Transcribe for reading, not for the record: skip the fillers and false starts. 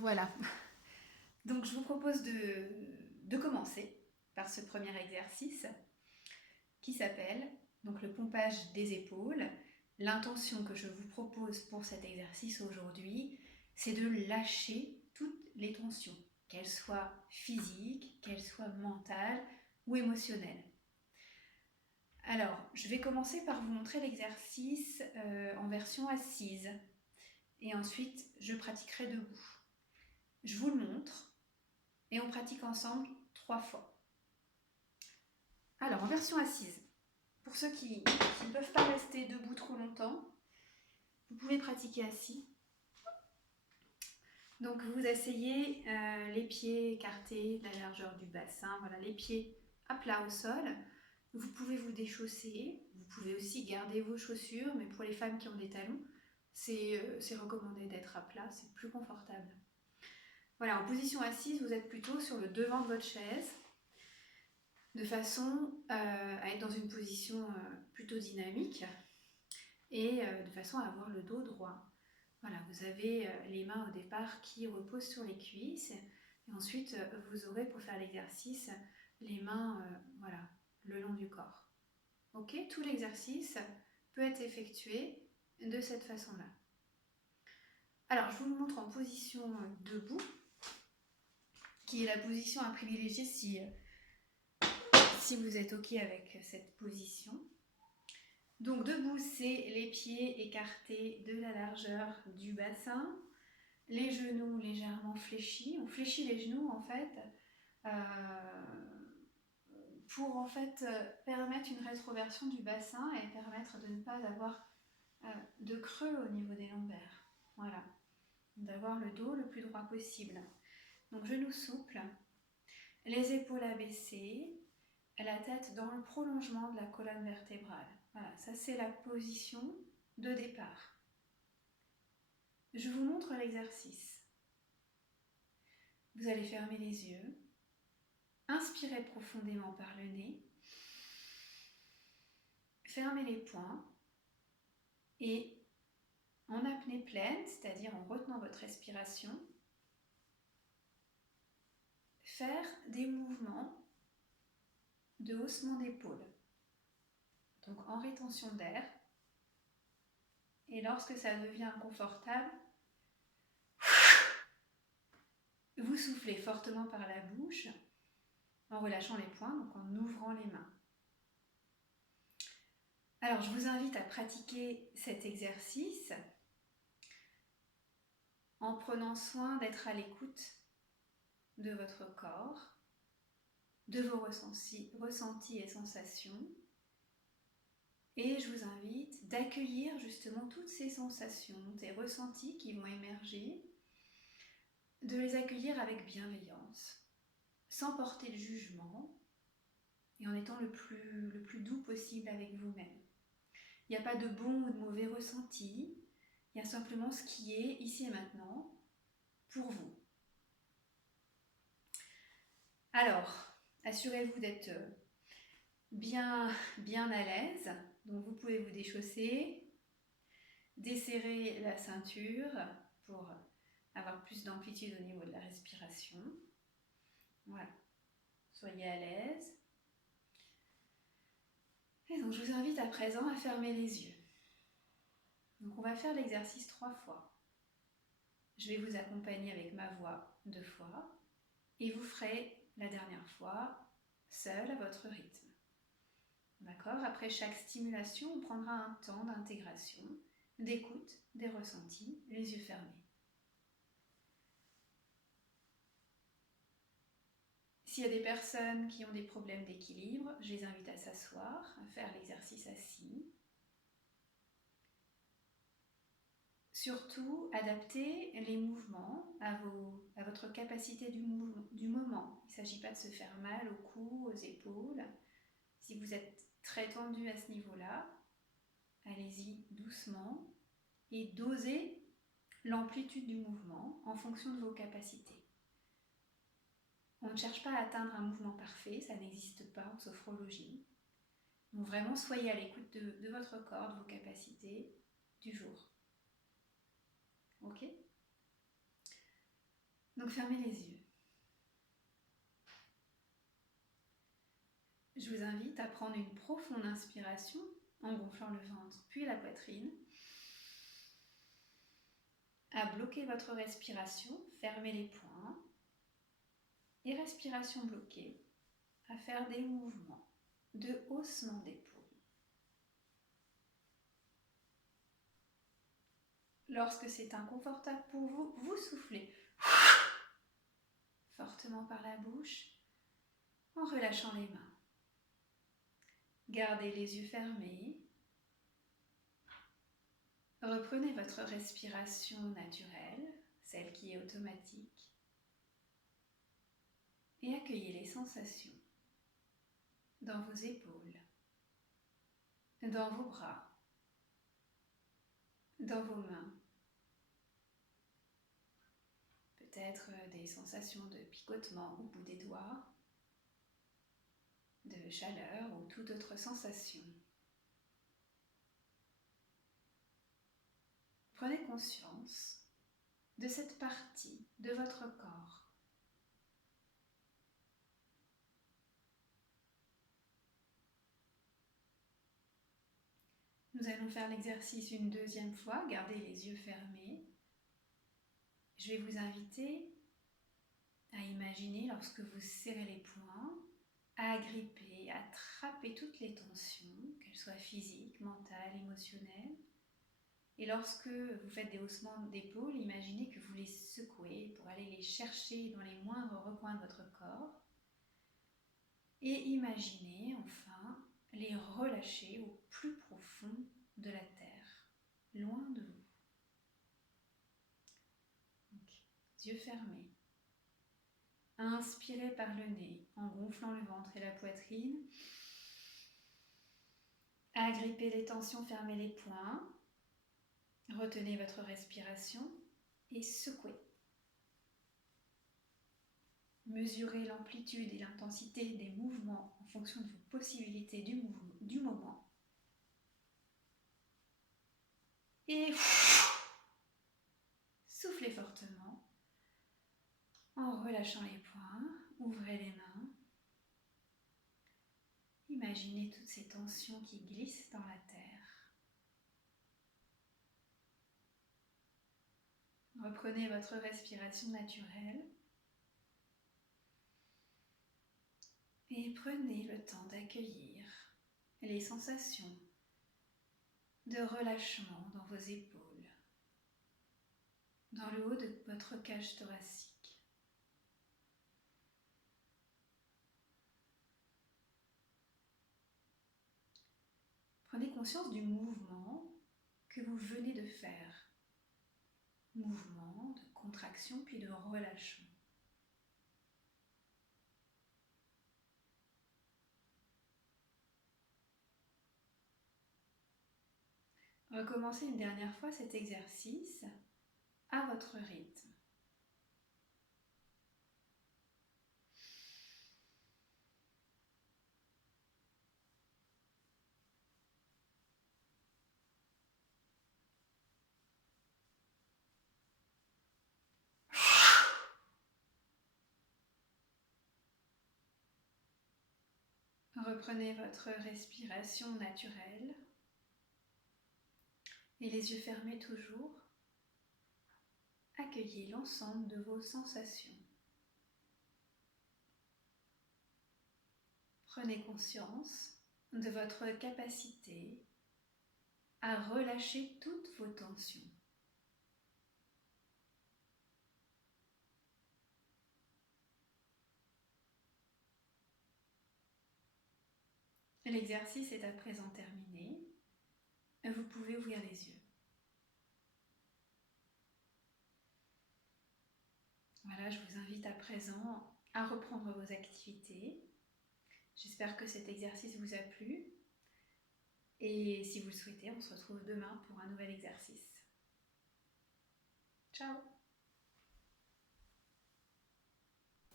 Voilà, donc je vous propose de commencer par ce premier exercice qui s'appelle donc le pompage des épaules. L'intention que je vous propose pour cet exercice aujourd'hui, c'est de lâcher toutes les tensions, qu'elles soient physiques, qu'elles soient mentales ou émotionnelles. Alors, je vais commencer par vous montrer l'exercice en version assise et ensuite je pratiquerai debout. Je vous le montre et on pratique ensemble 3 fois. Alors, en version assise, pour ceux qui ne peuvent pas rester debout trop longtemps, vous pouvez pratiquer assis. Donc, vous asseyez les pieds écartés de la largeur du bassin, voilà, les pieds à plat au sol. Vous pouvez vous déchausser, vous pouvez aussi garder vos chaussures, mais pour les femmes qui ont des talons, c'est recommandé d'être à plat, c'est plus confortable. Voilà, en position assise, vous êtes plutôt sur le devant de votre chaise, de façon à être dans une position plutôt dynamique et de façon à avoir le dos droit. Voilà, vous avez les mains au départ qui reposent sur les cuisses et ensuite vous aurez pour faire l'exercice les mains voilà, le long du corps. Ok, tout l'exercice peut être effectué de cette façon-là. Alors, je vous le montre en position debout, qui est la position à privilégier si vous êtes ok avec cette position. Donc debout, c'est les pieds écartés de la largeur du bassin, les genoux légèrement fléchis. On fléchit les genoux en fait pour en fait permettre une rétroversion du bassin et permettre de ne pas avoir de creux au niveau des lombaires. Voilà, d'avoir le dos le plus droit possible. Donc genoux souples, les épaules abaissées, la tête dans le prolongement de la colonne vertébrale. Voilà, ça c'est la position de départ. Je vous montre l'exercice. Vous allez fermer les yeux, inspirez profondément par le nez, fermez les poings et en apnée pleine, c'est-à-dire en retenant votre respiration, faire des mouvements de haussement d'épaule. Donc en rétention d'air. Et lorsque ça devient inconfortable, vous soufflez fortement par la bouche en relâchant les poings, donc en ouvrant les mains. Alors, je vous invite à pratiquer cet exercice en prenant soin d'être à l'écoute de votre corps, de vos ressentis et sensations. Et je vous invite d'accueillir justement toutes ces sensations, des ressentis qui vont émerger, de les accueillir avec bienveillance, sans porter de jugement et en étant le plus doux possible avec vous-même. Il n'y a pas de bon ou de mauvais ressenti, il y a simplement ce qui est ici et maintenant pour vous. Alors, assurez-vous d'être bien à l'aise. Donc vous pouvez vous déchausser, desserrer la ceinture pour avoir plus d'amplitude au niveau de la respiration. Voilà, soyez à l'aise. Et donc je vous invite à présent à fermer les yeux. Donc on va faire l'exercice 3 fois. Je vais vous accompagner avec ma voix 2 fois et vous ferez la dernière fois seul à votre rythme. D'accord ? Après chaque stimulation, on prendra un temps d'intégration, d'écoute, des ressentis, les yeux fermés. S'il y a des personnes qui ont des problèmes d'équilibre, je les invite à s'asseoir, à faire l'exercice assis. Surtout, adaptez les mouvements à votre capacité du moment. Il ne s'agit pas de se faire mal au cou, aux épaules. Si vous êtes très tendu à ce niveau-là, allez-y doucement et dosez l'amplitude du mouvement en fonction de vos capacités. On ne cherche pas à atteindre un mouvement parfait, ça n'existe pas en sophrologie. Donc vraiment, soyez à l'écoute de votre corps, de vos capacités du jour. Ok ? Donc fermez les yeux. Je vous invite à prendre une profonde inspiration en gonflant le ventre puis la poitrine, à bloquer votre respiration, fermez les poings et respiration bloquée, à faire des mouvements de haussement d'épaule. Lorsque c'est inconfortable pour vous, vous soufflez fortement par la bouche en relâchant les mains. Gardez les yeux fermés. Reprenez votre respiration naturelle, celle qui est automatique, et accueillez les sensations dans vos épaules, dans vos bras, dans vos mains. Peut-être des sensations de picotement au bout des doigts, de chaleur ou toute autre sensation. Prenez conscience de cette partie de votre corps. Nous allons faire l'exercice une deuxième fois, gardez les yeux fermés. Je vais vous inviter à imaginer, lorsque vous serrez les poings, à agripper, à attraper toutes les tensions, qu'elles soient physiques, mentales, émotionnelles. Et lorsque vous faites des haussements d'épaules, imaginez que vous les secouez pour aller les chercher dans les moindres recoins de votre corps. Et imaginez enfin les relâcher au plus profond de la terre, loin de vous. Donc, yeux fermés. Inspirez par le nez en gonflant le ventre et la poitrine. Agrippez les tensions, fermez les poings. Retenez votre respiration et secouez. Mesurez l'amplitude et l'intensité des mouvements en fonction de vos possibilités du moment. Et soufflez fortement en relâchant les poings. Ouvrez les mains. Imaginez toutes ces tensions qui glissent dans la terre. Reprenez votre respiration naturelle et prenez le temps d'accueillir les sensations de relâchement dans vos épaules, dans le haut de votre cage thoracique. Prenez conscience du mouvement que vous venez de faire. Mouvement de contraction puis de relâchement. Recommencez une dernière fois cet exercice à votre rythme. Reprenez votre respiration naturelle et les yeux fermés toujours. Accueillez l'ensemble de vos sensations. Prenez conscience de votre capacité à relâcher toutes vos tensions. L'exercice est à présent terminé. Vous pouvez ouvrir les yeux. Voilà, je vous invite à présent à reprendre vos activités. J'espère que cet exercice vous a plu. Et si vous le souhaitez, on se retrouve demain pour un nouvel exercice. Ciao!